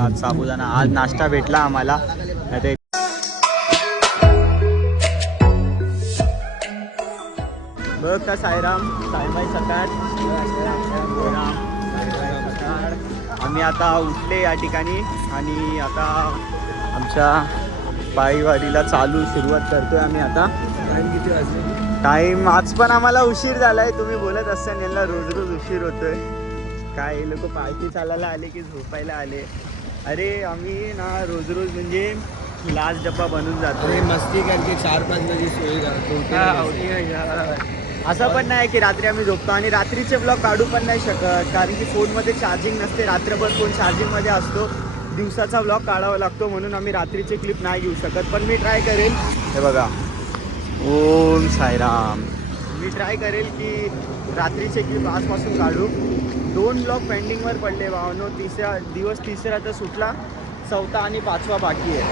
आज साबुदाणा, आज नाश्ता भेटला आम्हाला. बघ का साईराम, साईबाई सकाळ. आम्ही आता उठले या ठिकाणी आणि आता आमच्या पायीवारीला सुरुवात करतोय आम्ही आता. टाइम किती वाजले? टाईम आज पण आम्हाला उशीर झालाय. तुम्ही बोलत असताना यांना रोज रोज उशीर होतोय. काय हे लोक पालखी चालायला आले की झोपायला आले? अरे आम्ही ना रोज रोज म्हणजे लास्ट डब्बा बनून जातो. मस्ती करके 4-5 बजे सोयी करतो. असं पण नाही की रात्री आम्ही झोपतो आणि रात्रीचे ब्लॉग काढू पण नाही शकत, कारण की फोनमध्ये चार्जिंग नसते. रात्रभर फोन चार्जिंगमध्ये असतो. दिवसाचा ब्लॉग काढावा लागतो, म्हणून आम्ही रात्रीचे क्लिप नाही घेऊ शकत. पण मी ट्राय करेल. हे बघा, ओम साईराम. मी ट्राय करेल की रात्रीचे क्लिप आजपासून काढू. 2 ब्लॉग पेंडिंगवर पडले भावनो. तिसरा तर सुटला, 4था आणि 5वा बाकी आहे.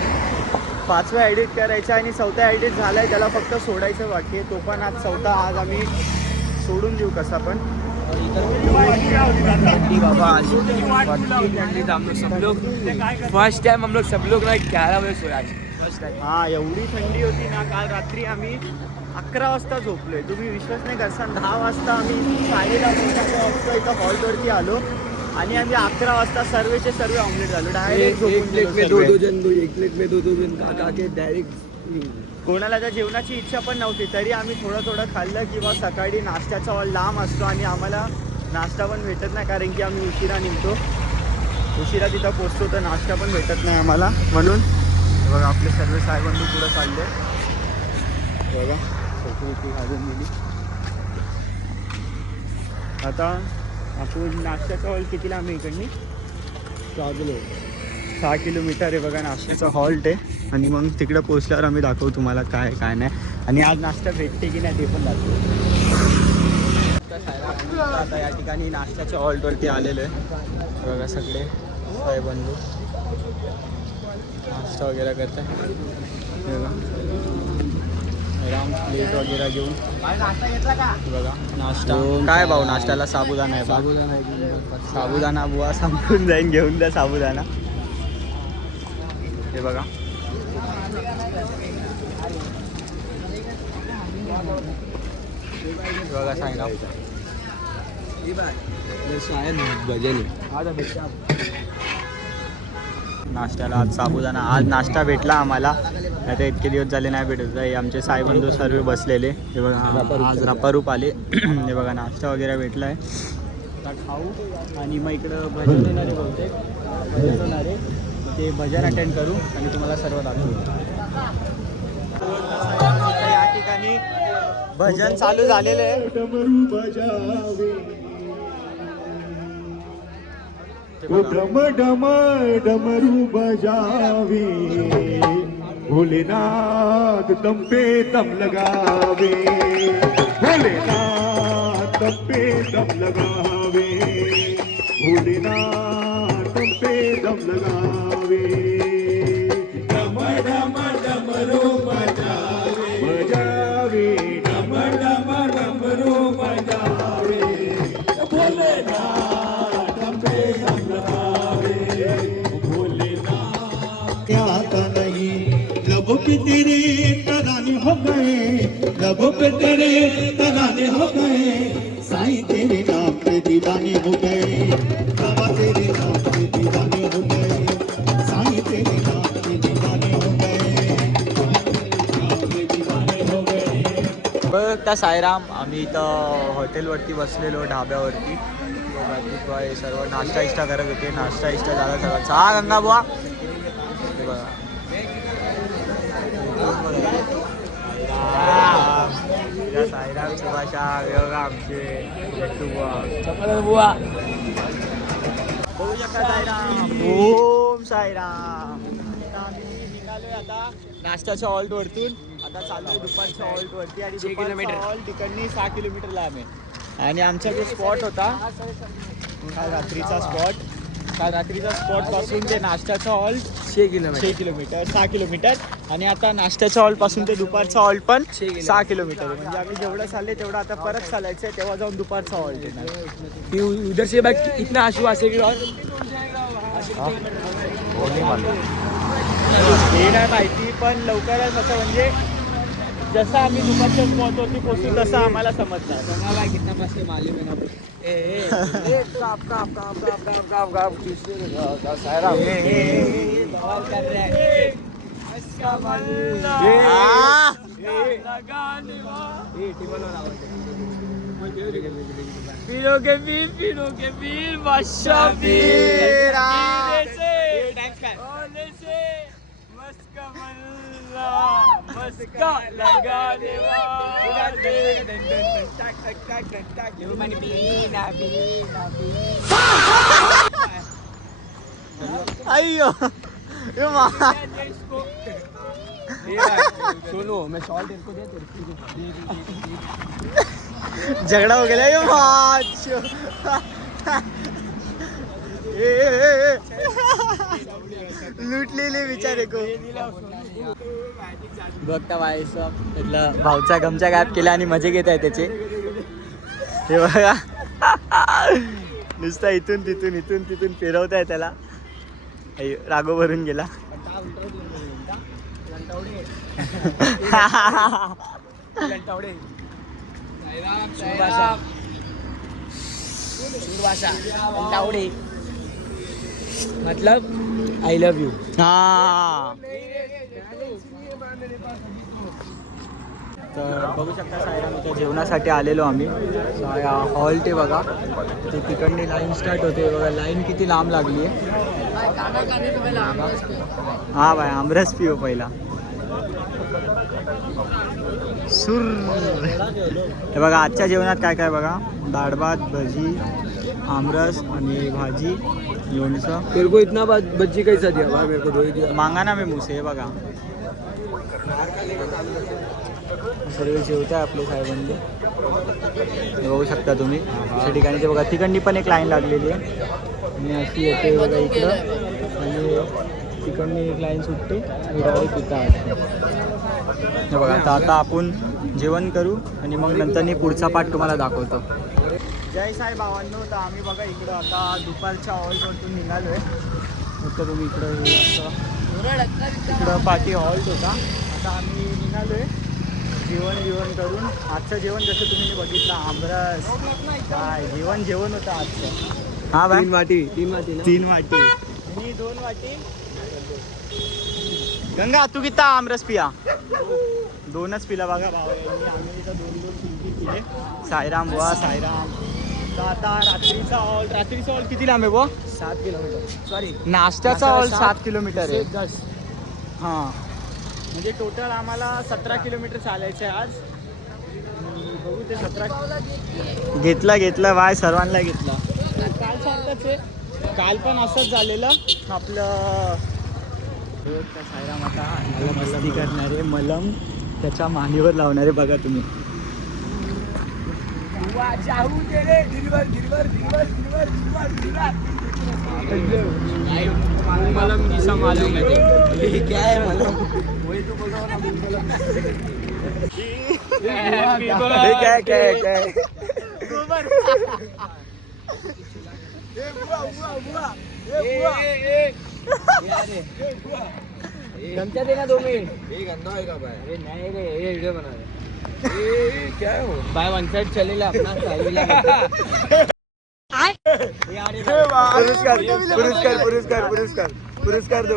5वा एडिट करायचा आणि 4था एडिट झाला आहे, त्याला फक्त सोडायचं बाकी आहे. तो पण आज 4था आज आम्ही सोडून देऊ कसा पण. फर्स्ट टाइम हम लोग सब लोग ना 11 बजे सोया. हाँ, एवढी थंडी होती ना. काल रात्री आम्ही 11 वाजता झोपलोय. तुम्ही विश्वास नाही करसान. 10 वाजता आम्ही शाळेला वाजता इथं हॉलवरती आलो आणि आम्ही 11 वाजता सर्वेचे सर्व ऑमलेट झालो. डायरेक्ट एक प्लेट में दो जन खा के डायरेक्ट. कोणाला त्या जेवणाची इच्छा पण नव्हती, तरी आम्ही थोडं थोडं खाल्लं. किंवा सकाळी नाश्त्याचा हॉल लांब असतो आणि आम्हाला नाश्ता पण भेटत नाही, कारण की आम्ही उशिरा निघतो. उशिरा तिथं पोचतो तर नाश्ता पण भेटत नाही आम्हाला. म्हणून बघा आपले सर्व साहेबांनी पुढं चालले. बघा सेक्युरिटी घालून दिली. आता आपण नाश्त्याचा हॉल कितीला आम्ही इकडनी 6 किलोमीटर आहे. बघा नाश्त्याचा हॉल्ट आहे आणि मग तिकडं पोचल्यावर आम्ही दाखवू तुम्हाला काय काय नाही. आणि आज नाश्ता भेटते की नाही ते पण दाखवू. आता या ठिकाणी नाश्त्याच्या हॉल्टवरती आलेलो आहे. बघा सगळे साहेबंधू नाश्ता वगैरे करताय. राम प्लेट वगैरे घेऊन. बघा नाश्ता काय भाऊ? नाश्त्याला साबुदाणा आहे. साबुदाणा बुवा संपून जाईन, घेऊन द्या साबुदाणा. हे बघा बघा सांगा नाश्त्याला आज साबुदाणा. आज नाश्ता भेटला आम्हाला. आता इतके दिवस झाले नाही भेटत. हे आमचे साईबंधू सर्व बसलेले. हे बघा आज रपारूप आले. हे बघा नाश्ता वगैरे भेटला आहे. आता खाऊ आणि मग इकडं भजन येणारे बहुतेक. भजन होणारे ते भजन अटेंड करू आणि तुम्हाला सर्व दाखवू. या ठिकाणी भजन चालू झालेलं आहे. डम डम डमरू बजावे, भोलेनाथ दम पे दम लगावे. भोलेनाथ दम पे दम लगावे. भोलेनाथ दम पे दम लगावे. डम डम डमरू बजावे, बजावे. डम डम डमरू बजावे. भोलेनाथ दम पे दम लगावे. भोलेनाथ आता नहीं. लबों पे तेरे तराने हो गए, लबों पे तेरे तराने हो गए. साईं तेरे नाम पे दीवाने हो गए. बाबा तेरे नाम पे दीवाने हो गए. साईं तेरे नाम पे दीवाने हो गए. नाम पे दीवाने हो गए. बघा साईराम, आम्ही इथं हॉटेलवरती बसलेलो, ढाब्यावरती. हे सर्व नाश्ता इष्टा करत होते. नाश्ता इष्टा झाला सगळा. हा गंगा बुवा. हे बघा साईराम सुभाषा. बघा आमचे बुवा. बघू शकता साईराम. ओम साईराम. आम्ही निघालोय आता नाश्त्याच्या हॉल्टवरती. आता चालू आहे दुपारच्या हॉल्टवरती आणि 6 किलोमीटर हॉल्ट तिकडनी 6 किलोमीटर लांब आहे. आणि आमचा जो स्पॉट होता काल रात्रीचा स्पॉट पासून ते नाश्त्याचा हॉल्ट 6 किलोमीटर 6 किलोमीटर. आणि आता नाश्त्याच्या हॉल पासून ते दुपारचा हॉल पण 6 किलोमीटर आहे. म्हणजे आम्ही जेवढं चालले तेवढं आता परत चालायचं आहे, तेव्हा जाऊन दुपारचा हॉल येणार. उधर से भाई इतना आश्वास है कि हे नाही माहिती, पण लवकरच असं म्हणजे जसं आम्ही दुपारच्या स्पॉटवरती पोहोचू तसं आम्हाला समजणार. कितना मस्त मालूम है ना. फिरोगे वीर मशाबीर मस्का लगाने अय्यो सुनो मैं शॉर्ट इनको दे झगड़ा हो गया ये माचो. लुटलेले बिचारे को बघता बाई सब भाऊचा गमचा गायब केला आणि मजे घेत आहे त्याचे. हे बघा नुसता इथून तिथून फिरवत आहे त्याला. रागो भरून गेला. मतलब आई लव यू. हा तर बघू शकता सायराम इथे जेवणासाठी आलेलो आम्ही. हॉल ते बघा, ते तिकडनी लाईन स्टार्ट होते बघा. लाईन किती लांब लागली आहे. हा बाय आमरस पिऊ पहिला. सुर हे बघा आजच्या जेवणात काय काय बघा. डाळ भात, भजी, आमरस आणि भाजी, लोणचं. तेरे को इतना बच्ची कैसा दिया भाई. मेरे को दो ही दिया. मांगा ना मी मुसे. हे बघा सर्व जेवत आहे आपले साहेबांनी. हे बघू शकता तुम्ही. अशा ठिकाणी ते बघा तिकडनी पण एक लाईन लागलेली आहे आणि अशी येते बघा इकडं. आणि तिकडनी एक लाईन सुटते डायरेक्ट तिथं असते. हे बघा आता आपण जेवण करू आणि मग नंतर पुढचा पार्ट तुम्हाला दाखवतो. जय साई भावांनो. तर आम्ही बघा इकडं आता दुपारच्या हॉल्टवरतून निघालो आहे. तर तुम्ही इकडं इकडं पाठी हॉल्ट होता. आता आम्ही निघालो आहे जेवण करून. आजचं जेवण जसं तुम्ही बघितलं आमरस काय जेवण होतं आजचं. हा बाय 3 वाटी 3 वाटी आणि 2 वाटी. गंगा तू किती आमरस पिया. 2च पिला बघा भाऊ. आम्ही इथं 2 चिंकी पिले. साईराम बुवा साईराम. तर आता रात्रीचा हॉल किती लांब आहे बुवा. 7 किलोमीटर. सॉरी नाश्त्याचा हॉल 7 किलोमीटर आहे. 10. हां म्हणजे टोटल आम्हाला 17 किलोमीटर चालायचं आहे आज. बघू ते 17 घेतला बाय सर्वांना घेतला. काल सारखंच आहे. काल पण असंच झालेलं आपलं. साईराम आता मस्ती करणारे मलम त्याच्या मानेवर लावणारे बघा तुम्ही. गमचा देना 2 मिनट. ये गंदा होएगा भाई. अरे नहीं रे ये वीडियो बना रहे. क्या है वो भाई. 1 साइड चलेगा अपना साइड. पुरस्कार दो.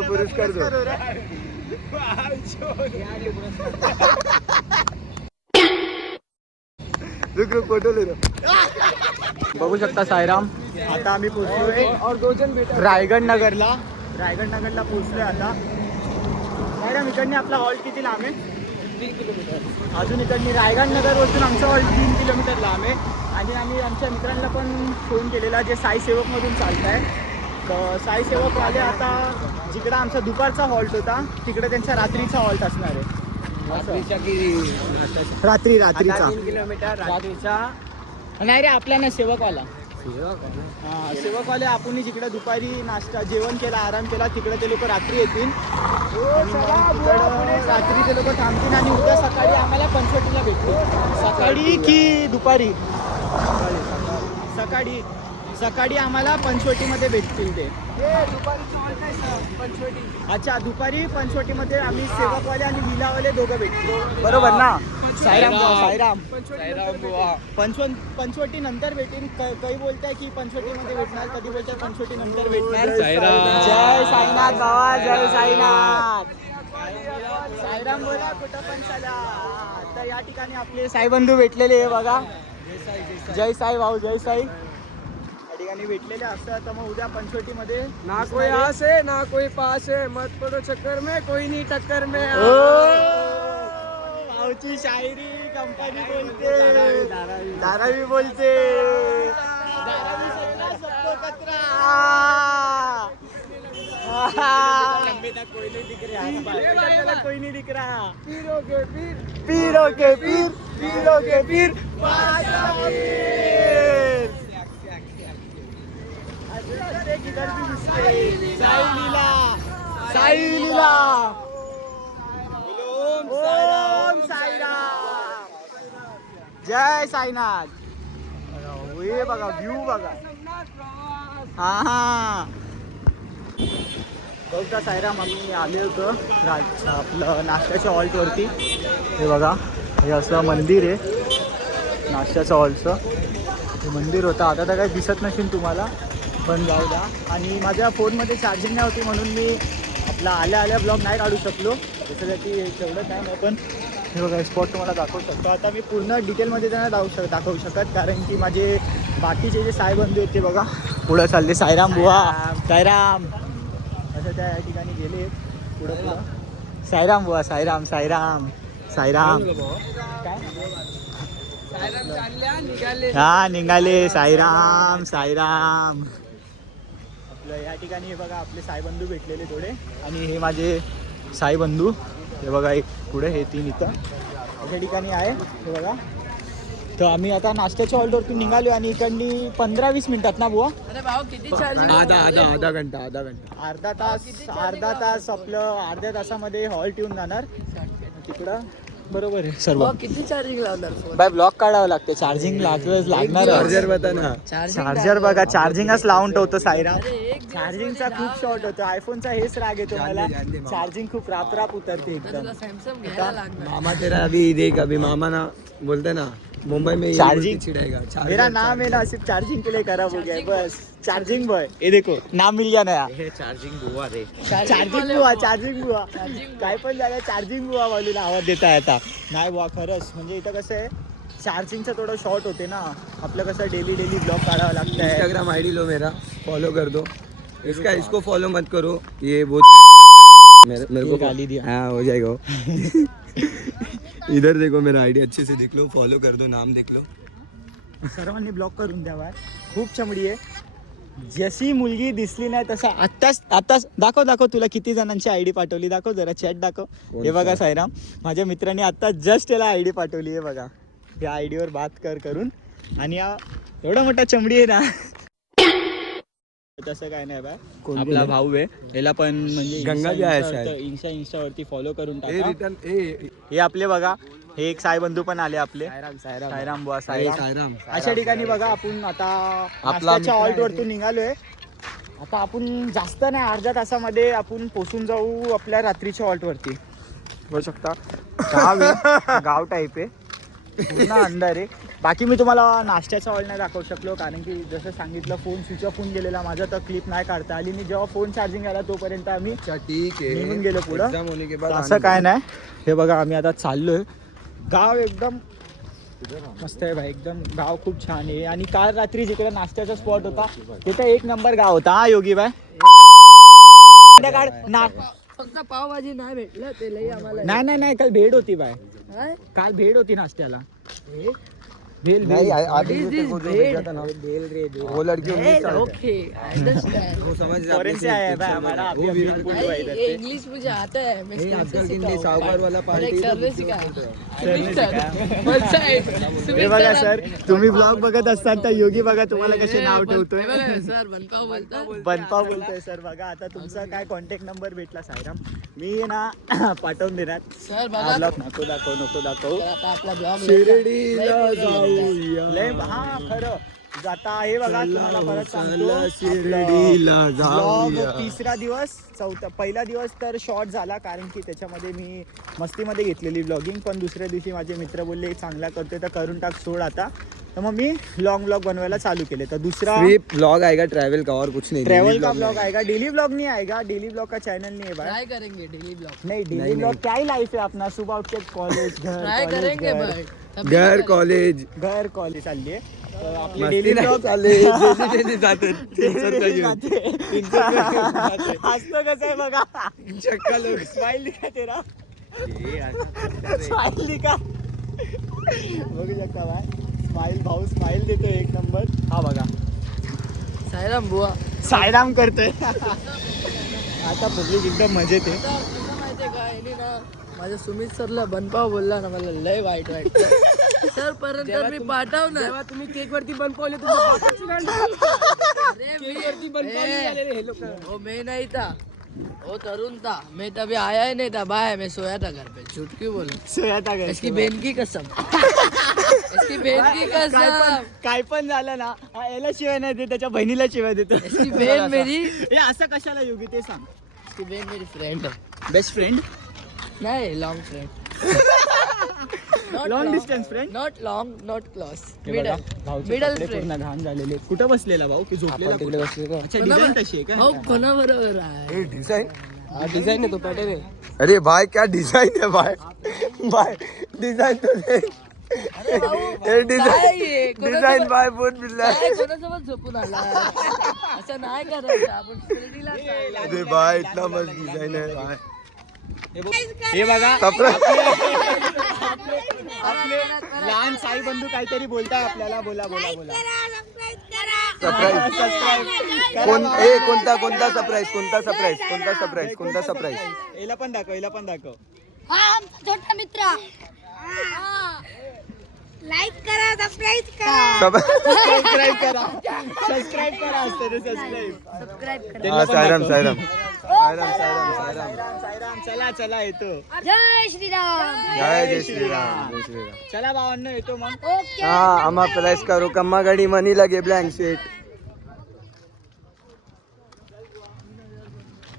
रुक फोटो ले. बघू शकता साईराम. आता आम्ही पोहोचलोय और 2 जन बेटा रायगड नगरला पोहोचलोय आता. साईराम इकडने आपला हॉल किती लांब आहे. 3 किलोमीटर. अजून इकडनी रायगड नगरवरतून आमचा हॉल 3 किलोमीटर लांब आहे. आणि आम्ही आमच्या मित्रांना पण फोन केलेला जे साई सेवकमधून चालत आहे. तर साई सेवक आले आता. जिकडं आमचा दुपारचा हॉल्ट होता तिकडे त्यांचा रात्रीचा हॉल्ट असणार आहे. रात्रीचा 3 किलोमीटर रात्रीचा. नाही रे आपला ना सेवकवाला. हा सेवकवाले आपण जिकडे दुपारी नाश्ता जेवण केला आराम केला तिकडे ते लोक रात्री येतील आणि मग तिकडं रात्री ते लोक थांबतील आणि उद्या सकाळी आम्हाला पंचवटीला भेटतील. सकाळी की दुपारी? सकाळी सकाळी आम्हाला पंचवटीमध्ये भेटतील ते. अच्छा दुपारी पंचवटीमध्ये आम्ही सेवकवाले आणि लीलावाले दोघं भेटतो बरोबर ना? साईराम बुवा पंचवटी नंतर भेटेल. काही बोलताय की पंचवटीमध्ये भेटणार कधी बोलताय पंचवटी नंतर भेटणार. जय साईनाथ बाबा जय साईनाथ. साईराम बोला कुठं पण चला. तर या ठिकाणी आपले साईबंधू भेटलेले आहे बघा. जय साई भाऊ जय साई या ठिकाणी भेटलेले असतात. तर मग उद्या पंचवटीमध्ये ना कोई आस है ना कोई पास है मत पड़ो चक्कर में कोई नहीं टक्कर में. भाऊची शायरी कंपनी बोलते धारावी बोलते धारावी सगळा सबको कचरा. कोई नहीं दिख रहा कोई नहीं दिख रहा. पीरों के पीर पीरों के पीर इधर भी साई लीला ओम साईराम जय साईनाथ. हे बघा व्ह्यू बघा. हा बघता साईराम आम्ही आले होतो आपलं नाश्त्याच्या हॉल्टवरती. हे बघा हे असं मंदिर आहे नाश्त्याचं हॉलचं. हे मंदिर होतं आता तर काही दिसत नसेल तुम्हाला पण जाऊ द्या. आणि माझ्या फोनमध्ये चार्जिंग नाही होती म्हणून मी आपला आल्या ब्लॉग नाही काढू शकलो त्याच्यासाठी तेवढं काय नाही. पण हे बघा स्पॉट तुम्हाला दाखवू शकतो. आता मी पूर्ण डिटेलमध्ये त्यांना दाखवू शकत कारण की माझे बाकीचे जे साईबंधू आहेत ते बघा पुढं चालले. साईराम बुवा साईराम असं त्या ठिकाणी गेले पुढं. साईराम बुवा साईराम साईराम साईराम हा निघाले. साईराम साईराम आपलं या ठिकाणी हे बघा आपले साईबंधू भेटलेले थोडे आणि हे माझे साईबंधू हे बघा एक पुढे हे तीन इथं अशा ठिकाणी आहे हे बघा. तर आम्ही आता नाश्त्याच्या हॉल्टवरतून निघालो आणि इकडनी 15-20 मिनिटात ना बुवा. आधा घंटा अर्धा तास आपलं अर्ध्या तासामध्ये हॉल्ट येऊन जाणार तिकडं बरोबर आहे सर्व. किती चार्जिंग लावणार बाय ब्लॉक काढावं लागते चार्जिंग लागणार. चार्जर बता ना. चार्जर बघा चार्जिंगच लावून ठेवतो साईराम. चार्जिंगचा खूप शॉर्ट होतो. आयफोनचा हेच राग येतो मला चार्जिंग खूप राप उतरते एकदम. मामा तेरा अभी देख अभी मामा ना बोलते ना मुंबई में चार्जिंग छिड़ेगा. मेरा नाम है ना सिर्फ चार्जिंग के लिए खराब हो गया है बस. चार्जिंग बॉय ये देखो नाम मिल गया नया. चार्जिंग बुवा रे. चार्जिंग बुवा काय पण झालं चार्जिंग बुवा वाली आवाज देता आता नाही बुवा खरंच. म्हणजे इथं कसं आहे चार्जिंगचं थोडं शॉर्ट होते ना. आपलं कसं डेली ब्लॉग काढावं लागतं. इंस्टाग्राम आईडी लो मेरा फॉलो कर दो. इसको फॉलो मत करो ये वो मेरे को गाली दिया. हाँ हो जाएगा. इधर देखो मेरा आईडी अच्छे से देख लो फॉलो कर दो नाम देख लो. सर्वांनी ब्लॉक करून द्यावा. खूप चमडी आहे. जशी मुलगी दिसली नाही तसा आत्ताच दाखव तुला किती जणांची आयडी पाठवली दाखव जरा चॅट दाखव. हे बघा साईराम माझ्या मित्रांनी आता जस्ट त्याला आयडी पाठवली आहे बघा. या आयडीवर बात करून आणि एवढा मोठा चमडी आहे ना तसं काय नाही बाय. आपला भाऊ आहे याला पण म्हणजे गंगा भी आहे इंस्टावरती फॉलो करून टाका. हे आपले बघा हे एक साईबंधू पण आले आपले साईराम बुवा साईराम. अशा ठिकाणी बघा आपण आता नाश्त्याच्या हॉल्टवरतून निघालोय. आता आपण जास्त नाही अर्ध्या तासामध्ये आपण पोचून जाऊ आपल्या रात्रीच्या हॉल्टवरती. बघू शकता गाव टाईप आहे पूर्ण अंधार आहे. बाकी मी तुम्हाला नाश्त्याचा हॉल नाही दाखवू शकलो कारण की जसं सांगितलं फोन स्विच ऑफ होऊन गेलेला माझा तर क्लिप नाही काढता आली. मी जेव्हा फोन चार्जिंग आला तोपर्यंत आम्ही निघून गेलो पुढं. असं काय नाही. हे बघा आम्ही आता चाललोय. गाव एकदम मस्त आहे भाई एकदम गाव खूप छान आहे. आणि काल रात्री जिकडे नाश्त्याचा स्पॉट होता तिथे एक नंबर गाव होता हा योगी बाय. फक्त पावभाजी नाही भेटलं ते लई आम्हाला. नाही काल भेट होती बाय. काल भेट होती नाश्त्याला. भेल नहीं अभी This तेरे is को जो भेल। भेजा था ना भेल रे भेल। वो लड़की 19 साल की ओके आई अंडरस्टैंड वो समझ फॉरेन से आया है भाई हमारा अभी अभी पुल हुआ है इधर पे। इंग्लिश मुझे आता है मैं हे, स्कूल आजकल से की सीखा इनकी हूँ। साहूकार वाला मैंने पार्टी एक है, सर ने तो सिखाया सर ने सिखाया. One side. हे बघा सर तुम्ही ब्लॉग बघत असताना तर योगी बघा तुम्हाला कसे नाव ठेवतोय. सर बनपाव बोलता बनपाव बोलतोय सर. बघा आता तुमचा काय कॉन्टॅक्ट नंबर भेटला सायराम मी ना पाठवून देणार. सर हा बघा ब्लॉग नको दाखवू. तर आता आपला ब्लॉग शिर्डीला जाऊया लय हा खरं जाता हे बघा तुम्हाला परत सांगतो शिर्डीला ब्लॉग जाऊया तिसरा दिवस पहिला दिवस तर शॉर्ट झाला कारण की त्याच्यामध्ये मी मस्तीमध्ये घेतलेली ब्लॉगिंग पण दुसऱ्या दिवशी माझे मित्र बोलले चांगला करतोय तर करून टाक सोड आता तर मग मी लॉंग ब्लॉग बनवायला चालू केले तर दूसरा सिर्फ ब्लॉग आएगा ट्रैवल का और कुछ नहीं ट्रैवल daily का vlog ब्लॉग नहीं। आएगा डेली ब्लॉग नहीं आएगा डेली ब्लॉग का चैनल नहीं है भाई ट्राई करेंगे डेली ब्लॉग नहीं डेली नहीं, ब्लॉग नहीं। क्या ही लाइफ है अपना सुबह उठ के कॉलेज ट्राई घर करेंगे कॉलेज भाई तभी घर करेंगे। कॉलेज घर कॉलेज चालली आहे तर आपले मस्ती डेली नाही ब्लॉग चालले डेली जाते 300 रुपये घेऊन. 300 रुपये घेऊन जाते. हसतो कसं आहे बघा चक्का लोग स्माइल दिखा तेरा स्माइल दिखा बघू शकता भाई स्माइल भाऊ स्माइल देतोय एक नंबर हा बघा सायराम बुवा सायराम करतोय आता पब्लिक एकदम मजेत आहे आता कसं माहितीये का यांनी ना माझ्या सुमित सरला बनपाव बोलला ना मला लय वाईट वाटतं सर पर्यंत मी पाठव ना जेव्हा तुम्ही केक वरती बनपावले तुमच्या वरती बनपावले वो मैं नहीं था वो तरुण था मैं तभी आया ही नहीं था बाय मैं सोया था घर पे झूठ क्यों बोलूं सोयाता इसकी बहन की कसम इसकी बहन की कसम काय पण झालं ना हा याला शिवाय नाही देत त्याच्या बहिणीला शिवाय देतो इसकी बहन मेरी हे असं कशाला योगी ते सांग इसकी बहन मेरी फ्रेंड है बेस्ट फ्रेंड नहीं long friend long distance friend not long not close हे बघा, मिडल भाऊचे मिडल कपडे फ्रेंड पूर्ण घाण झालेले कुठं बसलेला भाऊ की झोपलेला तिकडे कुठं? बसले का? अच्छा डिझाईन तशी आहे का भाऊ कोणाबरोबर आहे ये डिजाइन हा डिझाईन आहे तो पॅटर्न आहे अरे भाई क्या डिजाइन है भाई भाई डिजाइन तो देख अरे भाऊ ये डिजाइन काय हे? डिजाइन भाई बहुत मिल रहा है काय कोणासोबत झोपून आला असं नाही करायचं आपण शिर्डीला चाललो. अरे भाई इतना मस्त डिजाइन है भाई हे बघा सरप्राइज आपले लहान साई बंधू काहीतरी बोलताय आपल्याला बोला सरप्राइज कोणता सरप्राइज याला पण दाखव हा आमचा छोटा मित्र लाईक करा सबस्क्राईब करा सबस्क्राईब करा असतं ते सबस्क्राईब सबस्क्राईब करा हाँ सायराम चला येतो जय श्रीराम जय श्री राम चला भावांनो येतो मग ओके हाँ अम्मा प्रेस करो कम्मा गड़ी मनी लगे ब्लैंक शीट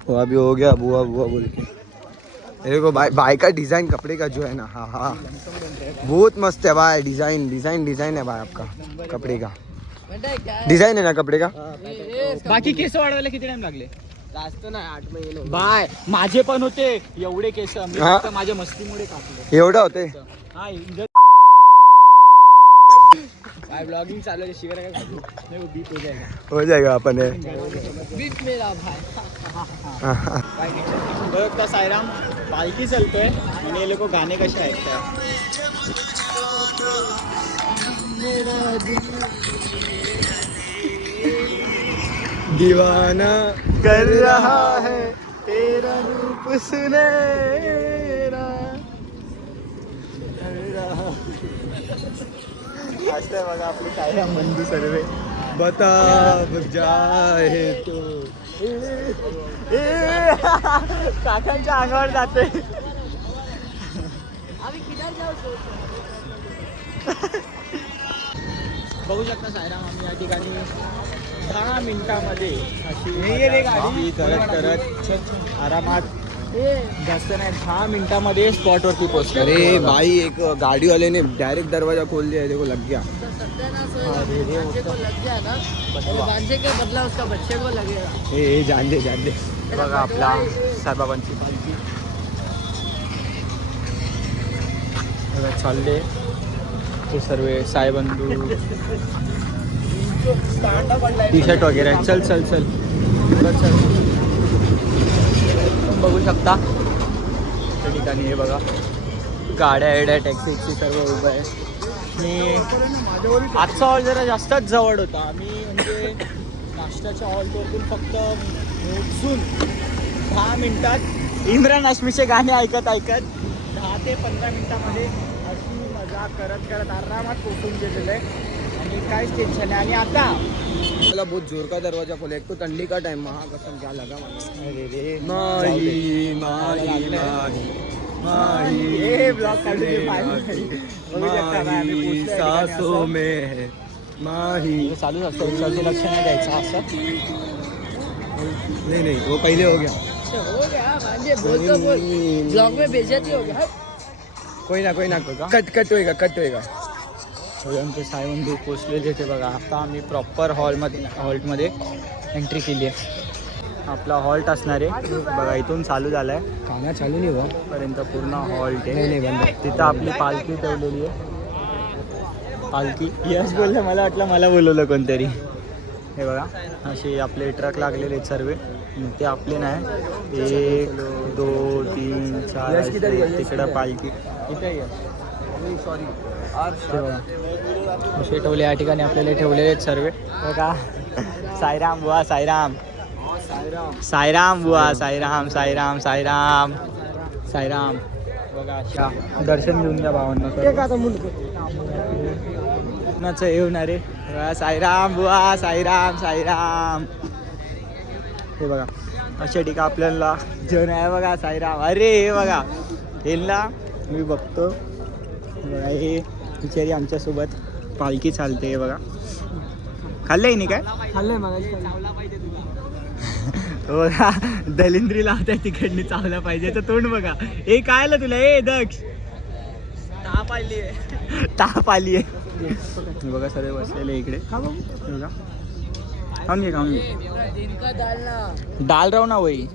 वो अभी हो गया बुआ बोल के देखो भाई का डिजाइन कपड़े का जो है ना हाँ बहुत मस्त है भाई डिजाइन है भाई आपका कपड़े का म्हणताय काय डिजाइन है ना कपड़े का बाकी केस वाढवायला किती टाइम लागले जास्त नाही 8 महिने बाय माझे पण होते एवढे केस मी हा. फक्त माझ्या मस्तीमुळे कापले एवढा होते हा इज्जत काय ब्लॉगिंग चालू आहे शिवाय काय घालू? नाही, वो बीट हो जाएगा हो जाएगा अपन है बीच मेरा भाई बघता सायराम पालखी चलतोय आणि हे लोक गाणे कसे ऐकतात दीवाना कर रहा है तेरा रूप सुनहरा असतंय बघा आपली सायराम बंधू सर्व बता जाए तो काकांच्या अंगावर जाते आम्ही किधर जाऊ बघू शकता सायराम आम्ही या ठिकाणी 10 मिनिटामध्ये अशी गाडी करत आरामात जास्त नाही 10 मिनिटामध्ये स्पॉटवरती पोहोचतो अरे भाई एक गाड़ी वाले ने डायरेक्ट दरवाजा खोल दिया देखो लग गया बच्चे को लग गया ना तो बांझे के बदला उसका बच्चे को लगेगा ए जान दे बघा आपला साईबाबांची पालखी बघा चालले ते सर्व साईबंधू टी शर्ट वगैरे चल बघू शकता त्या ठिकाणी हे बघा गाड्या टॅक्सी सर्व उभं आहे आणि आजचा हॉल जरा जास्तच जवळ होता. आम्ही म्हणजे नाश्त्याच्या हॉलवरून फक्त मोजून 10 मिनिटात इम्रान हाशमीचे गाणे ऐकत 10 ते 15 मिनिटामध्ये अशी मजा करत आरामात पोचून गेलेलं आहे आणि काहीच टेन्शन नाही. आणि आता मला बहुत जोर का दरवाजा खोला, एक तो ठंडी का टाइम, वहाँ कसम क्या लगा अरे रे माही माही माही हे ब्लॉग काढले बघू शकता ना, आम्ही पोचलोय सांसों में है माही. चालूच असतं उचलचे लक्ष नाही द्यायचं असं. नहीं वो पहले हो गया. हो गया ब्लॉग में बेइज्जती हो गया. कोई ना कट होएगा. आमचे साहेब पोचलेले ते बघा. आता आम्ही प्रॉपर हॉल्टमध्ये एंट्री केली आहे. आपला हॉल्ट असणार आहे बघा, इथून चालू झाला आहे खाना चालू नहीं हुआ पर्यंत पूर्ण हॉल्ट आहे. तिथं आपली पालखी ठेवलेली आहे. पालखी यश बोललं, मला वाटलं मला बोलवलं कोणतरी. हे बघा असे आपले ट्रक लागलेले आहेत सर्व. ते आपले नाही, 1 2 3 4 तिकडं पालखी इथे सॉरी. असे ठेवले या ठिकाणी आपल्याला ठेवलेले आहेत सर्व. बघा साईराम बुवा, साईराम बुवा, साईराम बघा. अशा दर्शन घेऊन द्या भावांना. कुणाचं येऊन रे साईराम बुवा, साईराम. हे बघा अशा ठिकाणी आपल्याला जेवण आहे बघा. साईराम, अरे हे बघा हेला मी बघतो बघा. हे बिचारी आमच्यासोबत पालखी चालते. हे बघा खाल्लंय नाही काय खाल्लंय मला. बघा दलिंद्री लावताय तिकडनी चावला पाहिजे तर तोंड बघा. हे काय आलं तुला ए दक्ष, ताप आली आहे. बघा सर्व बसलेले इकडे. बघा खाऊन घे डाल राव ना वही.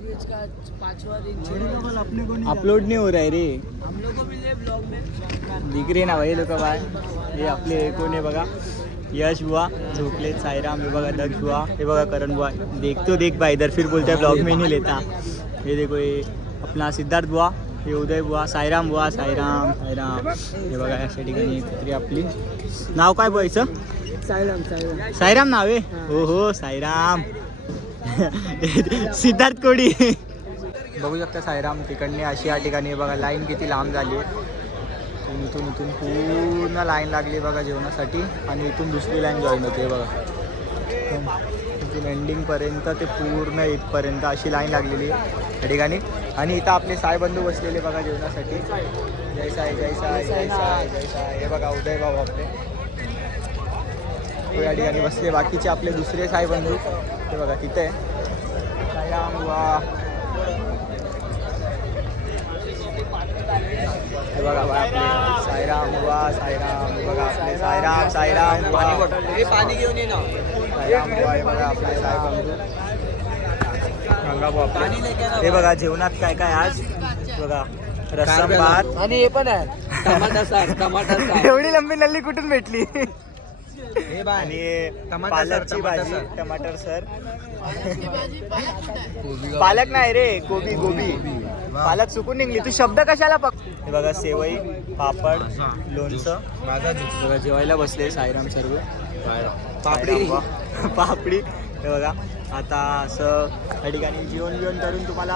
5वां दिन अपलोड नहीं हो रहा है रे. दिख रहे ना भाई लोक बाय. हे आपले कोण आहे बघा, यश बुआ झोपले, साईराम हे बघा, दक्ष बुआ हे बघा, करण बुआ. देख भाई इधर फिर बोलता है ब्लॉग में नहीं लेता. ये देखो ये अपना सिद्धार्थ बुआ, हे उदय बुआ, साईराम बुआ, साईराम. हे बघा अशा ठिकाणी कुत्री आपली. नाव काय बुवायचं? साईराम नाव आहे. हो साईराम. सिद्धार्थ कोडी. बघू शकता साईराम तिकडने अशी या ठिकाणी बघा लाईन किती लांब झाली आहे. इथून पूर्ण लाईन लागली बघा जेवणासाठी. आणि इथून दुसरी लाईन जॉईन होते बघा. इथून एंडिंगपर्यंत ते पूर्ण इथपर्यंत अशी लाईन लागलेली आहे या ठिकाणी. आणि इथं आपले साईबंधू बसलेले बघा जेवणासाठी. जय साई जय साई जय साई जय साई. हे बघा उदय भाऊ आपले तो या ठिकाणी बसले. बाकीचे आपले दुसरे साईबंधू ते बघा तिथे. साईराम वा हे बघा आपले साईराम वा, साईराम हे बघा आपले साईराम पाणी घेऊन ये ना. साईराम बुवा हे बघा आपले साईबंधू गंगाभाऊ आपले. हे बघा जेवणात काय काय आज बघा, रस्सम भात आणि हे पण आहे टमाटा सार. एवढी लंबी नल्ली कुठून भेटली. आणि पालकची भाजी, टमाटर सर. पालक नाही रे, गोबी. पालक सुकून निघली. तू शब्द कशाला हे बघा सेवई, पापड, लोणचं. बघा जेवायला बसले साईराम सर्व. पापडी हे बघा. आता असं या ठिकाणी जेवण करून तुम्हाला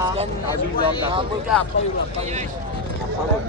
अजून ब्लॉग दाखवतो.